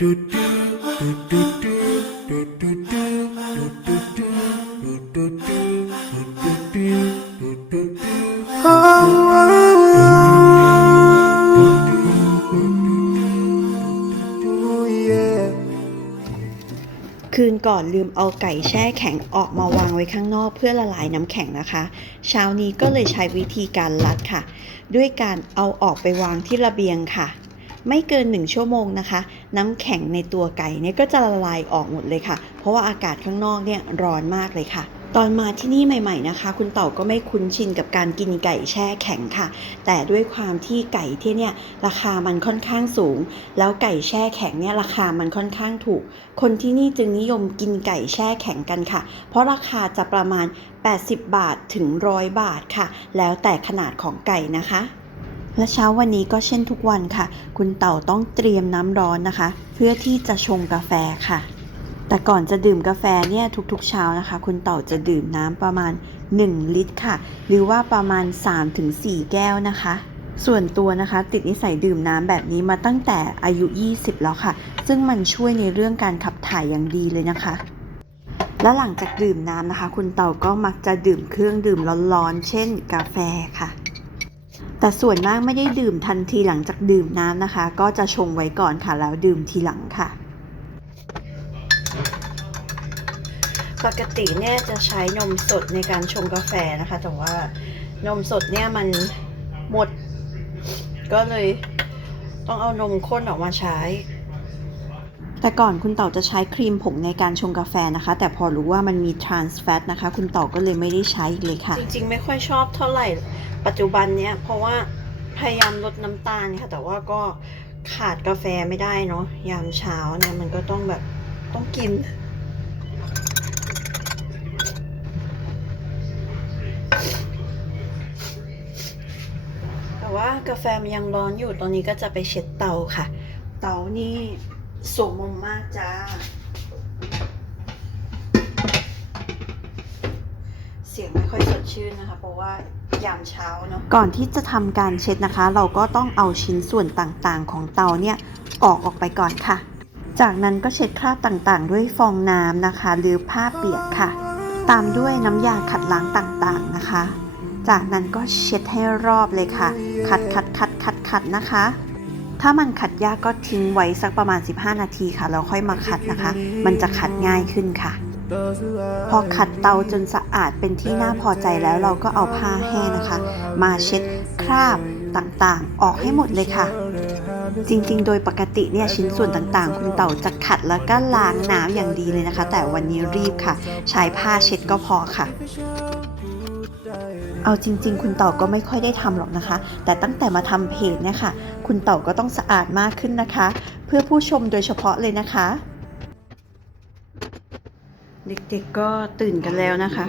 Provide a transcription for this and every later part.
คืนก่อนลืมเอาไก่แช่แข็งออกมาวางไว้ข้างนอกเพื่อละลายน้ำแข็งนะคะ เช้านี้ก็เลยใช้วิธีการลัดค่ะ ด้วยการเอาออกไปวางที่ระเบียงค่ะ ไม่เกินหนึ่งชั่วโมงนะคะ น้ำแข็งในตัวไก่เนี่ยก็จะละลายออกหมดเลยค่ะ เพราะว่าอากาศข้างนอกเนี่ยร้อนมากเลยค่ะตอนมาที่นี่ใหม่ ๆนะคะ คุณเต่าก็ไม่คุ้นชินกับการกินไก่แช่แข็งค่ะ แต่ด้วยความที่ไก่ที่เนี่ยราคามันค่อนข้างสูง แล้วไก่แช่แข็งเนี่ยราคามันค่อนข้างถูก คนที่นี่จึงนิยมกินไก่แช่แข็งกันค่ะ เพราะราคาจะประมาณ 80 บาทถึง 100 บาทค่ะ แล้วแต่ขนาดของไก่นะคะ และเช้าวันนี้ก็เช่นทุกวันค่ะ คุณเต่าต้องเตรียมน้ำร้อนนะคะ เพื่อที่จะชงกาแฟค่ะ แต่ก่อนจะดื่มกาแฟเนี่ยทุกๆเช้านะคะ คุณเต่าจะดื่มน้ำประมาณ 1 ลิตรค่ะ หรือว่าประมาณ 3-4 แก้วนะคะส่วนตัวนะคะติดนิสัยดื่มน้ำแบบนี้มาตั้งแต่อายุ 20 แล้วค่ะ ซึ่งมันช่วยในเรื่องการขับถ่ายอย่างดีเลยนะคะ และหลังจากดื่มน้ำนะคะ คุณเต่าก็มักจะดื่มเครื่องดื่มร้อนๆ เช่นกาแฟค่ะ แต่ส่วนมากไม่ได้ดื่มทันทีหลังจากดื่มน้ำนะคะ ก็จะชงไว้ก่อนค่ะ แล้วดื่มทีหลังค่ะ ปกติเนี่ยจะใช้นมสดในการชงกาแฟนะคะ แต่ว่านมสดเนี่ยมันหมด ก็เลยต้องเอานมข้นออกมาใช้ แต่ก่อนคุณเต่าจะใช้ครีมผงในการชงกาแฟนะคะ แต่พอรู้ว่ามันมี trans fat นะคะ คุณเต่าก็เลยไม่ได้ใช้อีกเลยค่ะ จริงๆ ไม่ค่อยชอบเท่าไหร่ปัจจุบันเนี้ยเพราะว่าพยายามลดน้ำตาลค่ะ แต่ว่าก็ขาดกาแฟไม่ได้เนาะยามเช้าเนี่ยมันก็ต้องแบบต้องกิน แต่ว่ากาแฟมันยังร้อนอยู่ตอนนี้ก็จะไปเช็ดเตาค่ะ เตานี่ สูงมุมมากจ้า เสียงไม่ค่อยสดชื่นนะคะ เพราะว่ายามเช้าเนาะ ก่อนที่จะทำการเช็ดนะคะ เราก็ต้องเอาชิ้นส่วนต่างๆ ของเตาเนี่ยออกออกไปก่อนค่ะ จากนั้นก็เช็ดคราบต่างๆ ด้วยฟองน้ำนะคะ หรือผ้าเปียกค่ะ ตามด้วยน้ำยาขัดล้างต่างๆนะคะ จากนั้นก็เช็ดให้รอบเลยค่ะ ขัดขัดขัดขัดขัดนะคะ ถ้ามันขัดยากก็ทิ้งไว้สักประมาณ 15 นาทีค่ะแล้วค่อยมาขัดนะคะ มันจะขัดง่ายขึ้นค่ะ พอขัดเตาจนสะอาดเป็นที่น่าพอใจแล้วเราก็เอาผ้าแห้งนะคะ มาเช็ดคราบต่างๆ ออกให้หมดเลยค่ะ จริงๆ โดยปกติเนี่ยชิ้นส่วนต่างๆ คุณเต่าจะขัดแล้วก็ล้างน้ำอย่างดีเลยนะคะ แต่วันนี้รีบค่ะ ใช้ผ้าเช็ดก็พอค่ะ เอาจริง ๆ คุณเต่าก็ไม่ค่อยได้ทำหรอกนะคะ แต่ตั้งแต่มาทำเพจเนี่ยค่ะ คุณเต่าก็ต้องสะอาดมากขึ้นนะคะ เพื่อผู้ชมโดยเฉพาะเลยนะคะ เด็กๆก็ตื่นกันแล้วนะคะ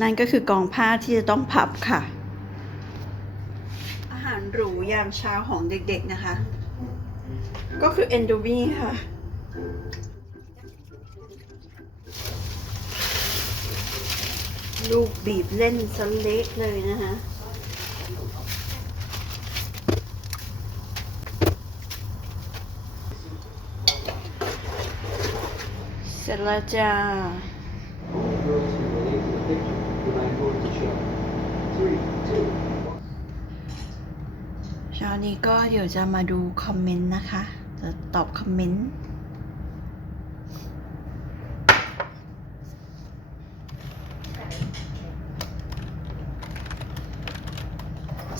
นั่นก็คือกองผ้าที่จะต้องพับค่ะ อาหารหรูยามเช้าของเด็กๆนะคะ ก็คือเอนโดวีค่ะ ลูกบีบเล่นสเละเลยนะคะเสร็จแล้วจ้าเช้านี้ก็เดี๋ยวจะมาดูคอมเมนต์นะคะ จะตอบคอมเมนต์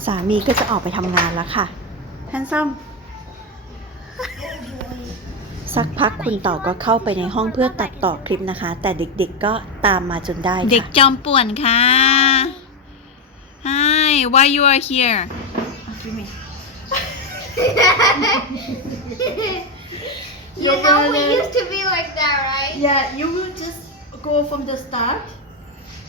สามีก็จะออกไปทำงานแล้วค่ะแฮนซัมสักพักคุณเต่าก็เข้าไปในห้องเพื่อตัดต่อคลิปนะคะ แต่เด็กๆก็ตามมาจนได้ค่ะเด็กจอมป่วนค่ะ Hi why you are here You know we used to be like that, right? Yeah, you will just go from the start.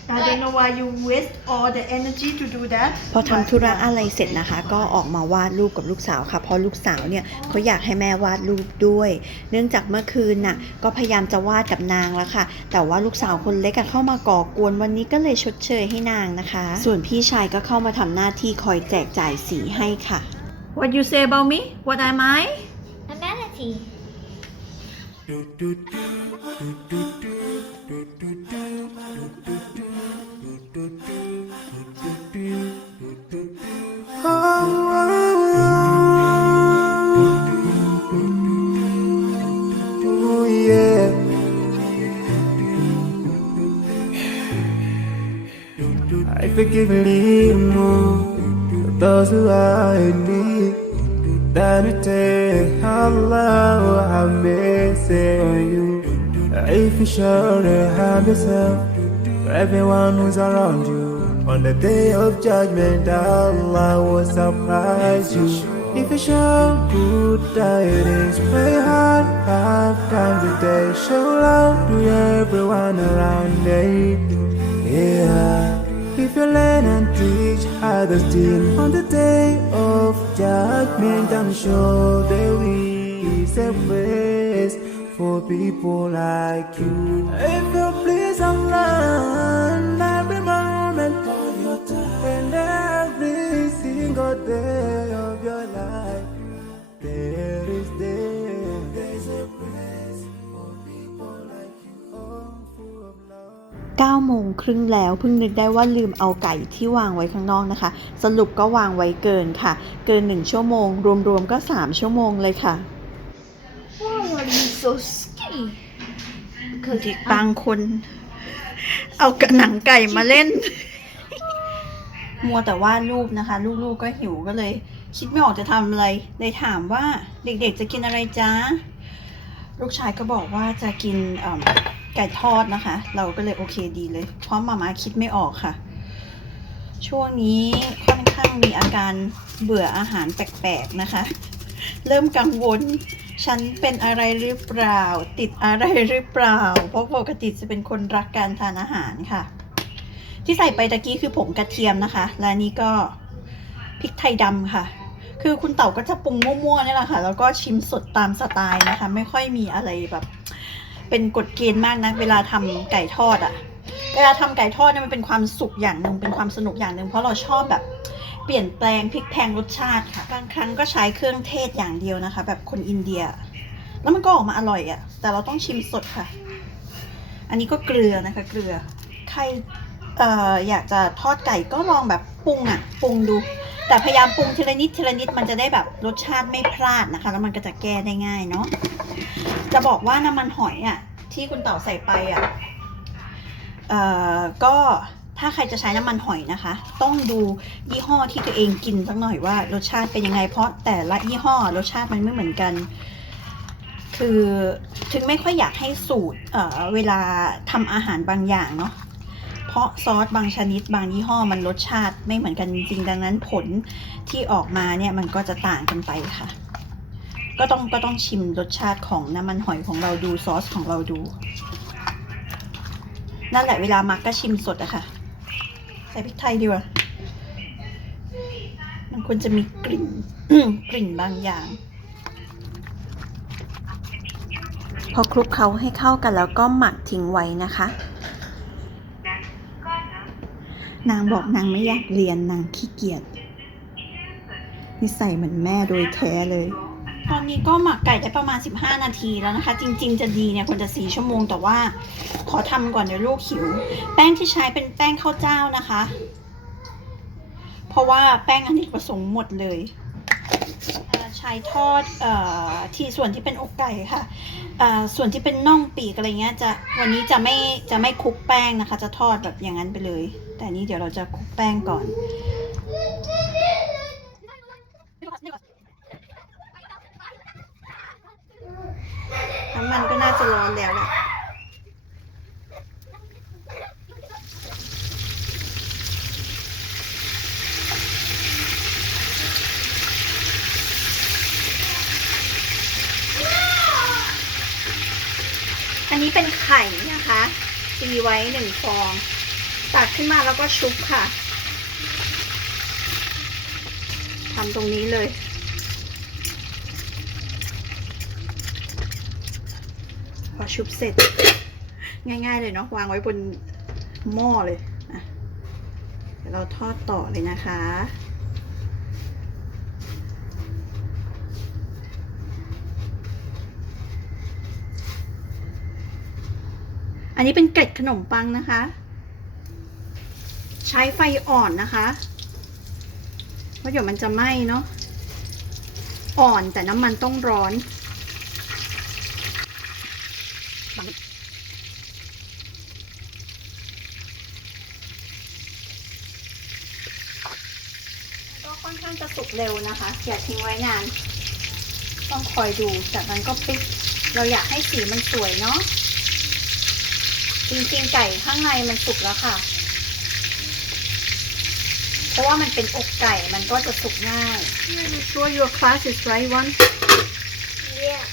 I don't know why you waste all the energy to do that. พอทำธุระอะไรเสร็จนะคะ ก็ออกมาวาดรูปกับลูกสาวค่ะ เพราะลูกสาวเนี่ยเขาอยากให้แม่วาดรูปด้วย เนื่องจากเมื่อคืนน่ะก็พยายามจะวาดกับนางแล้วค่ะ แต่ว่าลูกสาวคนเล็กอะเข้ามาก่อกวนวันนี้ก็เลยชดเชยให้นางนะคะ ส่วนพี่ชายก็เข้ามาทำหน้าที่คอยแจกจ่ายสีให้ค่ะ What you say about me What am I A manatee. Ooh, yeah. I forgive you, those who are in need. Then you take Allah, have mercy on you. If you sure to have yourself, everyone who's around you. On the day of judgment, Allah will surprise you. If you show good tidings, pray hard five times a day. Show love to everyone around you. Yeah. If you learn and teach others still on the day of judgment, I'm sure there is a place for people like you. If you please Allah, single day of your life, there is there, there's a place for people like you, all full of love.9 โมงครึ่งแล้วเพิ่งนึกได้ว่าลืมเอาไก่ที่วางไว้ข้างนอกนะคะ สรุปก็วางไว้เกินค่ะ เกิน 1 ชั่วโมง รวมๆก็ 3 ชั่วโมงเลยค่ะ Why are you so skinny? Because เด็กบางคน เอากระหนังไก่มาเล่น มัวแต่ว่าดรูปนะคะ ลูกๆก็หิวก็เลย คิดไม่ออกจะทำอะไรเลยถามว่าเด็กๆจะกินอะไรจ้าลูกชายก็บอกว่าจะกินไก่ทอดนะคะ เราก็เลยโอเคดีเลย เพราะมาม่าคิดไม่ออกค่ะ ช่วงนี้ค่อนข้างมีอาการเบื่ออาหารแปลกๆนะคะ เริ่มกังวล ฉันเป็นอะไรหรือเปล่า ติดอะไรหรือเปล่า เพราะปกติจะเป็นคนรักการทานอาหารค่ะ ที่ใส่ไปตะกี้คือผงกระเทียมนะคะ และนี่ก็พริกไทยดำค่ะ คือคุณเต่าก็จะปรุงมั่วๆนี่แหละค่ะ แล้วก็ชิมสดตามสไตล์นะคะ ไม่ค่อยมีอะไรแบบ เป็นกฎเกณฑ์มากนะ เวลาทำไก่ทอดอะเวลาทำไก่ทอดเนี่ยมันเป็นความสุขอย่างหนึ่งเป็นความสนุกอย่างหนึ่งเพราะเราชอบแบบเปลี่ยนแปลงพลิกแพลงรสชาติค่ะ บางครั้งก็ใช้เครื่องเทศอย่างเดียวนะคะ แบบคนอินเดีย แล้วมันก็ออกมาอร่อยอะ่ะ แต่เราต้องชิมสดค่ะ อันนี้ก็เกลือนะคะ เกลือใคร เอ่ออยากจะทอดไก่ก็ลองแบบปรุงอะ่ะปรุงดู แต่พยายามปรุงทีละนิดทีละนิดมันจะได้แบบรสชาติไม่พลาดนะคะ แล้วมันก็จะแก้ได้ง่ายเนาะจะบอกว่าน้ำมันหอยอะ่ะที่คุณเต่าใส่ไปอะเอ่อก็ถ้าใครจะใช้น้ำมันหอยนะคะ ต้องดูยี่ห้อที่ตัวเองกินสักหน่อยว่ารสชาติเป็นยังไง เพราะแต่ละยี่ห้อรสชาติมันไม่เหมือนกัน คือถึงไม่ค่อยอยากให้สูตรเอ่อเวลาทำอาหารบางอย่างเนาะ เพราะซอสบางชนิดบางยี่ห้อมันรสชาติไม่เหมือนกันจริงดังนั้นผลที่ออกมาเนี่ยมันก็จะต่างกันไปค่ะ ก็ต้องก็ต้องชิมรสชาติของน้ำมันหอยของเราดูซอสของเราดู นั่นแหละเวลามักก็ชิมสดอะค่ะ ใส่พริกไทยดีกว่ามันควรจะมีกลิ่นกลิ่นบางอย่างพอคลุกเคล้าให้เข้ากันแล้วก็หมักทิ้งไว้นะคะ นางบอกนางไม่อยากเรียนนางขี้เกียจนิสัยเหมือนแม่โดยแท้เลย ตอนนี้ก็หมักไก่ได้ประมาณ 15 นาทีแล้วนะคะ จริง ๆ จะดีเนี่ยควรจะ4ชั่วโมง แต่ว่าขอทำก่อนเดี๋ยวลูกหิว แป้งที่ใช้เป็นแป้งข้าวเจ้านะคะ เพราะว่าแป้งอเนกประสงค์หมดเลยใช้ทอดอที่ส่วนที่เป็นอกไก่ค่ะส่วนที่เป็นน่องปีกอะไรเงี้ยจะวันนี้จะไม่จะไม่คลุกแป้งนะคะ จะทอดแบบอย่างนั้นไปเลย แต่นี้เดี๋ยวเราจะคลุกแป้งก่อน น้ำมันก็น่าจะร้อนแล้วแหละ นนี้เป็นไข่นะคะตีไว้หนึ่งฟองตักขึ้นมาแล้วก็ชุบค่ะทำตรงนี้เลยพอชุบเสร็จ ง่าย ๆ เลยเนาะวางไว้บนหม้อเลยเดี๋ยวเราทอดต่อเลยนะคะ อันนี้เป็นเกล็ดขนมปังนะคะ ช้ไฟอ่อนนะคะ เพราะเดี๋ยวมันจะไหม้เนาะอ่อนแต่น้ำมันต้องร้อนก็ค่อนข้างจะสุกเร็วนะคะ อย่าทิ้งไว้นาน ต้องคอยดู จากนั้นก็ปิดเราอยากให้สีมันสวยเนาะจริงๆไก่ข้างในมันสุกแล้วค่ะ เพราะว่ามันเป็นอกไก่มันก็จะสุกง่าย Make sure your class is right one Yeah.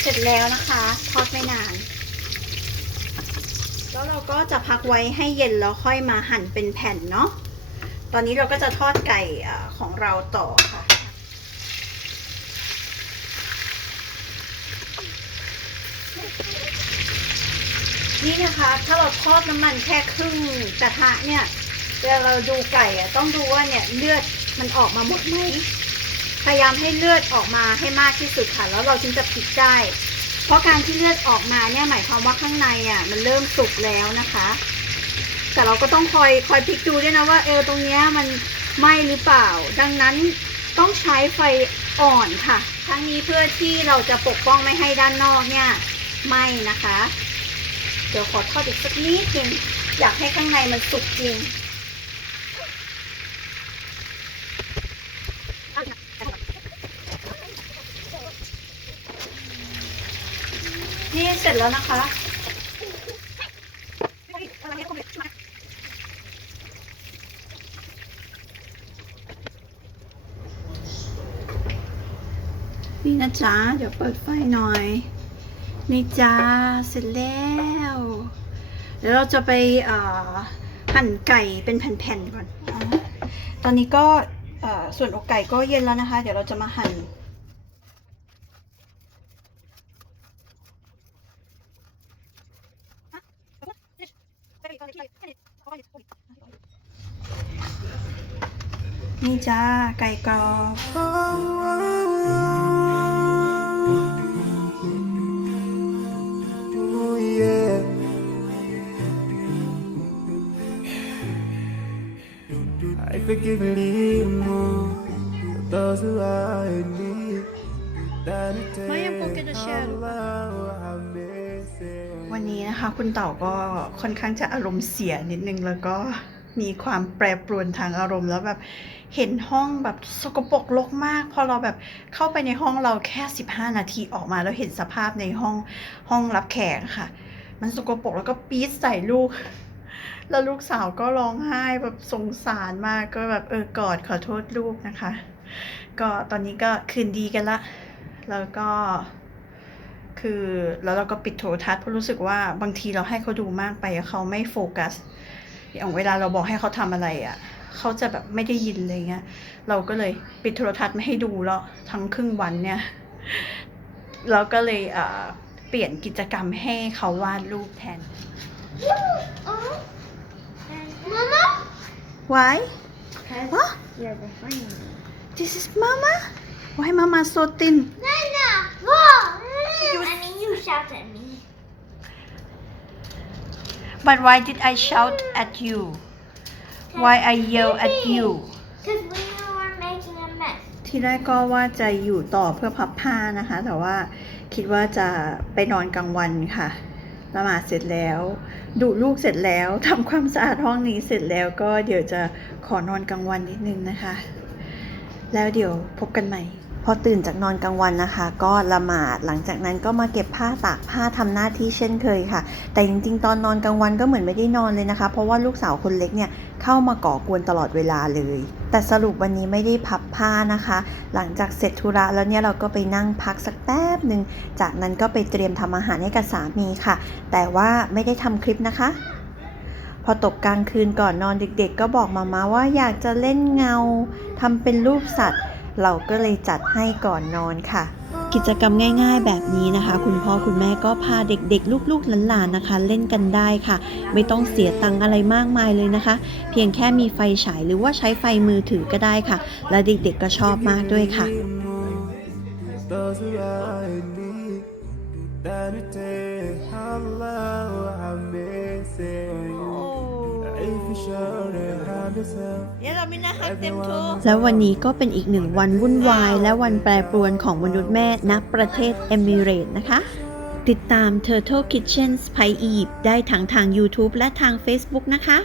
เสร็จแล้วนะคะ ทอดไม่นาน แล้วเราก็จะพักไว้ให้เย็นแล้วค่อยมาหั่นเป็นแผ่นเนาะตอนนี้เราก็จะทอดไก่อ่าของเราต่อค่ะ นี่นะคะ ถ้าเราทอดน้ำมันแค่ครึ่งกระทะเนี่ยเวลาเราดูไก่อะต้องดูว่าเนี่ยเลือดมันออกมาหมดไหมพยายามให้เลือดออกมาให้มากที่สุดค่ะ แล้วเราจึงจะพลิกได้ เพราะการที่เลือดออกมาเนี่ยหมายความว่าข้างในอะมันเริ่มสุกแล้วนะคะ แต่เราก็ต้องคอยคอยพลิกดูด้วยนะว่าเออตรงเนี้ยมันไหมหรือเปล่า ดังนั้นต้องใช้ไฟอ่อนค่ะ ทั้งนี้เพื่อที่เราจะปกป้องไม่ให้ด้านนอกเนี่ยไหมนะคะ เดี๋ยวขอทอดอีกสักนิดนึงอยากให้ข้างในมันสุกจริงนี่เสร็จแล้วนะคะ นี่นะจ๊ะ เดี๋ยวเปิดไฟหน่อย นี่จ้าเสร็จแล้ว เดี๋ยวเราจะไปหั่นไก่เป็นแผ่นๆก่อนอตอนนี้ก็ส่วนอกไก่ก็เย็นแล้วนะคะ เดี๋ยวเราจะมาหั่นนี่จ้าไก่กรอบ I forgive a little more. Those who I need. That it Maya, go get a takes share. how I miss it. วันนี้นะคะ คุณเต่าก็ค่อนข้างจะอารมณ์เสียนิดนึงแล้วก็มีความแปรปรวนทางอารมณ์แล้วแบบเห็นห้องแบบสกปรกรกมาก พอเราแบบเข้าไปในห้องเราแค่ 15 นาทีออกมาแล้วเห็นสภาพในห้องห้องรับแขกอะค่ะ มันสกปรกแล้วก็ปี๊ดใส่ลูก แล้วลูกสาวก็ร้องไห้แบบสงสารมากก็แบบเออกอดขอโทษลูกนะคะ ก็ตอนนี้ก็คืนดีกันละ แล้วก็ คือแล้วเราก็ปิดโทรทัศน์เพราะรู้สึกว่าบางทีเราให้เขาดูมากไปเขาไม่โฟกัสอย่างเวลาเราบอกให้เขาทำอะไรอะ่ะเขาจะแบบไม่ได้ยินเลยเงี้ย เราก็เลยปิดโทรทัศน์ไม่ให้ดูแล้วทั้งครึ่งวันเนี่ย เราก็เลยเปลี่ยนกิจกรรมให้เขาวาดรูปแทน Oh. Mama? Why Huh? You're the friend. This is Mama Why Mama so thin Nana! Whoa! I mean, you shout at me. But why did I shout at you Why I yell at you Because we were making a mess. ที่แรกก็ว่าจะอยู่ต่อเพื่อพับผ้านะคะ แต่ว่าคิดว่าจะไปนอนกลางวันค่ะละหมาดเสร็จแล้ว ดูลูกเสร็จแล้วทำความสะอาดห้องนี้เสร็จแล้วก็เดี๋ยวจะขอนอนกลางวันนิดนึงนะคะ แล้วเดี๋ยวพบกันใหม่ พอตื่นจากนอนกลางวันนะคะ ก็ละหมาดหลังจากนั้นก็มาเก็บผ้าตากผ้าทำหน้าที่เช่นเคยค่ะ แต่จริงๆ ตอนนอนกลางวันก็เหมือนไม่ได้นอนเลยนะคะ เพราะว่าลูกสาวคนเล็กเนี่ยเข้ามาก่อกวนตลอดเวลาเลย แต่สรุปวันนี้ไม่ได้พับผ้านะคะ หลังจากเสร็จธุระแล้วเนี่ยเราก็ไปนั่งพักสักแป๊บหนึ่งจากนั้นก็ไปเตรียมทำอาหารให้กับสามีค่ะ แต่ว่าไม่ได้ทำคลิปนะคะพอตกกลางคืนก่อนนอนเด็กๆ ก็บอกมามาว่าอยากจะเล่นเงาทำเป็นรูปสัตว์ เราก็เลยจัดให้ก่อนนอนค่ะ กิจกรรมง่าย ๆ แบบนี้นะคะ คุณพ่อคุณแม่ก็พาเด็กๆ ลูกๆหลานๆนะคะ เล่นกันได้ค่ะ ไม่ต้องเสียตังอะไรมากมายเลยนะคะ เพียงแค่มีไฟฉายหรือว่าใช้ไฟมือถือก็ได้ค่ะ และเด็กๆก็ชอบมากด้วยค่ะ แล้ววันนี้ก็เป็นอีกหนึ่งวันวุ่นวาย และวันแปรปรวนของมนุษย์แม่ณประเทศเอมิเรต์นะคะ ติดตาม Turtle Kitchens ไพอีบได้ทั้งทาง YouTube และทาง Facebook นะคะ